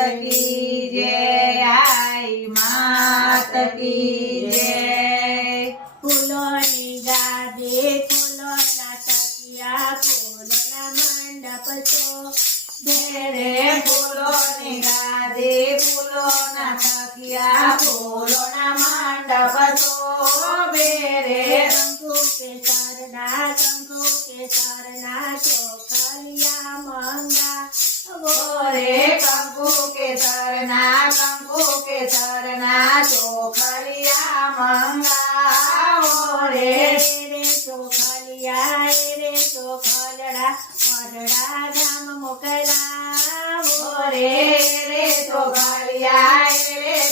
की जय, आई मात की जय। फूलोनी गादे फूलोना तकिया फूलोना मंडप तो तेरे फूलोनी गादी फूलोना तकिया फूलोना मंडप शोभे। शंकु के सरना चोखलिया मंगा गोरे कंकु के सरना चोखलिया मंगा रे। रे चोखलिया रे चोखलड़ा मडड़ा धाम मोकला रे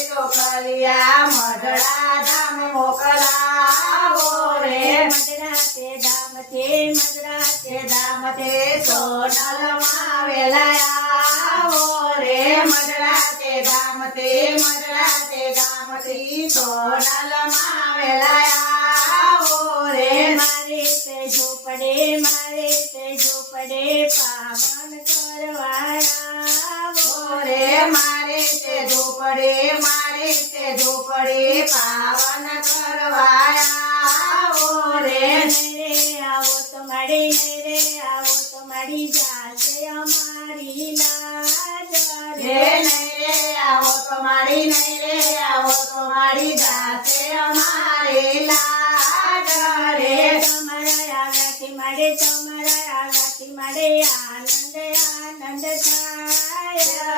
चोखलिया मडड़ा धाम मोकला रे। मदरा ते दाम थे सोनल मावेलाया रे। मडड़ा ते दाम थी सोनल मावेलाया रे। मारे से झोपड़े पावन करवाया रे। मारे से झोपड़े पावन करवाया